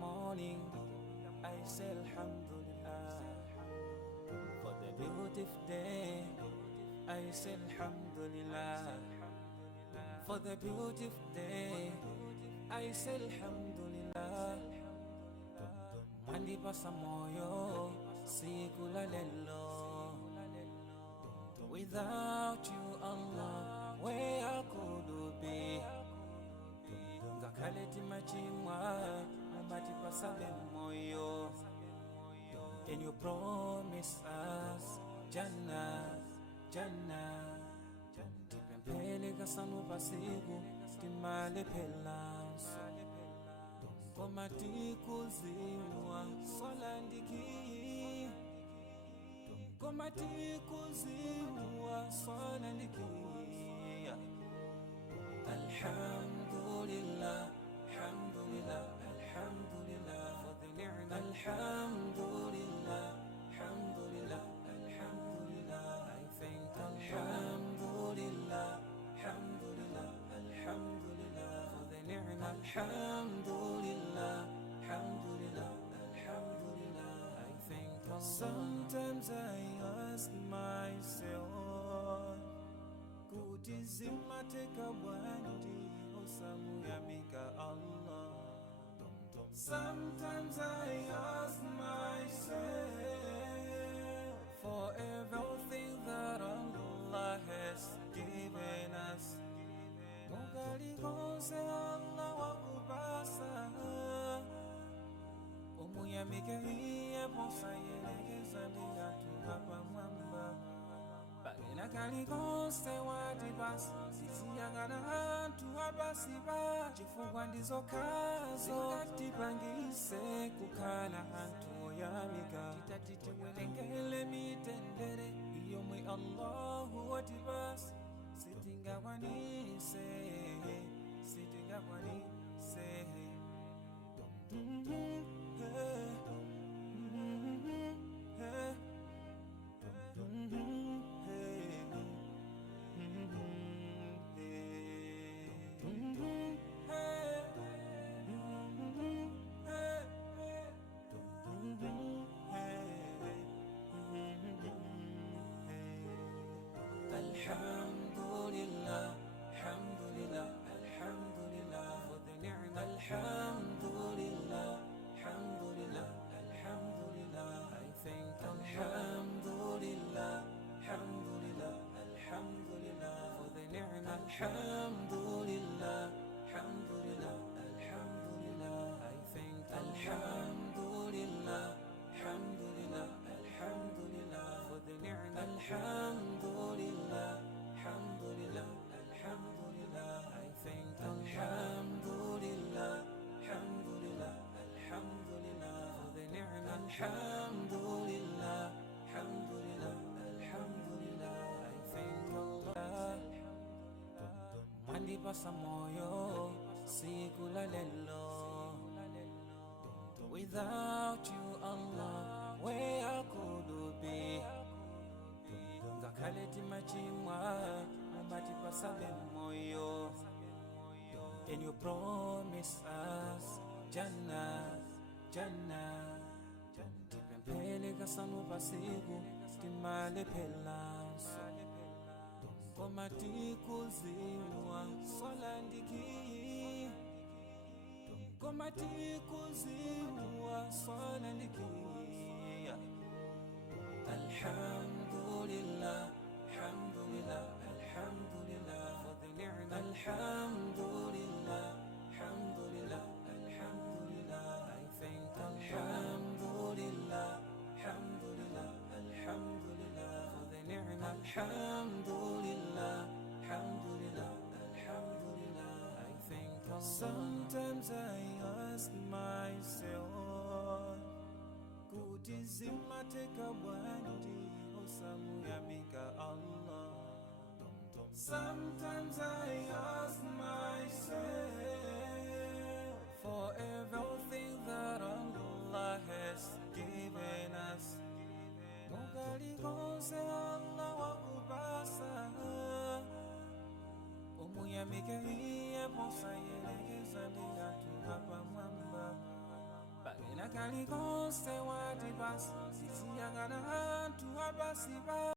morning, I say Alhamdulillah. For the beautiful day, I say Alhamdulillah. For the beautiful day, I say Alhamdulillah. Mandipasa moyo sikula lelo. Without you, Allah, where could be? Ngakaleti machimwa, mandipasa moyo. Can you promise us Jannah, Jannah? Tipempele kasanu pasiku, timale pelanso. Komati kuziwa, solandiki. Komati kuziwa, solandiki. Alhamdulillah, alhamdulillah, alhamdulillah for the ni'mah. Alhamdulillah, alhamdulillah, alhamdulillah. I thank Alhamdulillah, alhamdulillah, alhamdulillah for the ni'mah. Alhamdulillah, alhamdulillah, alhamdulillah. I thank Allah. Sometimes I ask myself, kutizima teka bwandi osamu yamika Allah. Sometimes I ask myself, for everything that Allah has given us, mugali konse Allah wakupasa. Umuyamike hiye posa yelegeza miyatu hapa mwamba. Bagina kali konse watibasi, sisi yagana hantu abasiba. Chifungwa ndizo kazo, katipangise kukala hantu yamika. Titatiti welengele mitendere, iyo mwe Allahu watibasi. Sitinga wanise, sitinga wanise. Alhamdulillah, alhamdulillah, alhamdulillah for the ni'mah. Alhamdulillah, alhamdulillah, alhamdulillah. I thank Alhamdulillah, alhamdulillah, alhamdulillah for the ni'mah. Alhamdulillah, alhamdulillah, alhamdulillah. I thank Alhamdulillah, alhamdulillah, alhamdulillah for the ni'mah. Alhamdulillah, alhamdulillah, alhamdulillah. I thank Alhamdulillah, alhamdulillah, alhamdulillah for the ni'mah. Alhamdulillah, alhamdulillah, alhamdulillah. I thank Allah. Mandipasa moyo sikula lelo. Without you, Allah, where could be? Ngakaleti machimwa, mandipasa moyo. Can you promise us Jannah, Jannah? Tipempele kasanu pasiku, timale pelanso. Komati kuziwa, solandiki. Komati kuziwa, solandiki. Alhamdulillah, alhamdulillah, alhamdulillah for the ni'mah. Alhamdulillah, alhamdulillah, alhamdulillah. I thank Alhamdulillah, alhamdulillah, alhamdulillah for the ni'mah. Alhamdulillah, alhamdulillah, alhamdulillah. I thank Allah. Sometimes I ask myself, kutizima teka bwandi osamu yamika Allah. Sometimes I ask myself, for everything that Allah has given us, mugali konse Allah wakupasa. Umuyamike hiye posa yelegeza miyatu hapa mwamba. kali konse wati basi tiziyang'ana anthu abasi ba